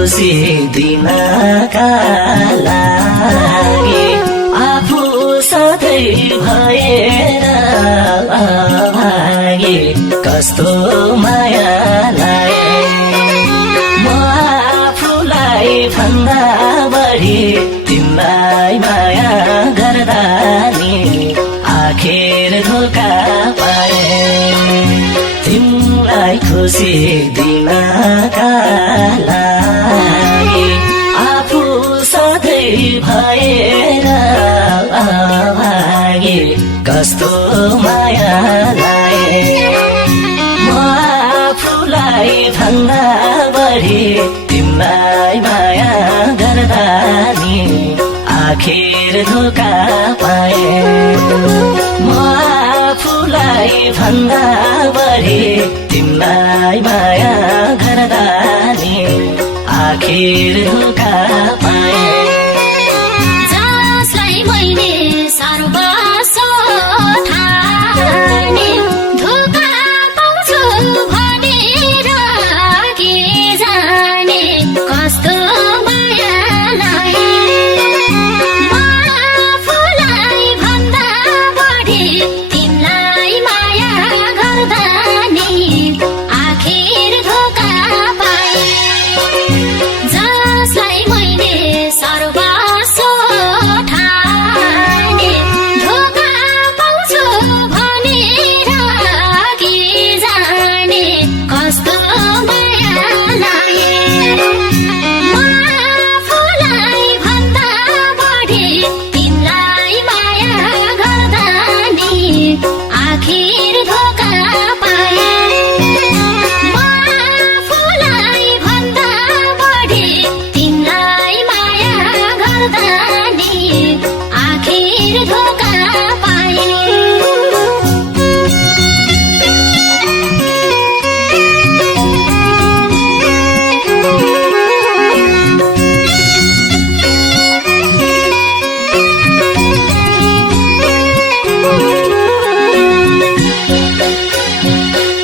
खुसी दिनका लागि आफू सधैँ भएर भागे कस्तो माया लाए म आफूलाई भन्दा बढी तिमीलाई माया गर्दा नि आखिर धोका पाए तिमीलाई खुसी दिनका लागि आफू सधैँ भएर भागे कस्तो माया लाए म आफूलाई भन्दा बढी तिमीलाई माया गर्दा नि आखिर धोका पाए म आफूलाई भन्दा बढी तिमीलाई माया गर्दा नि आखिर धोका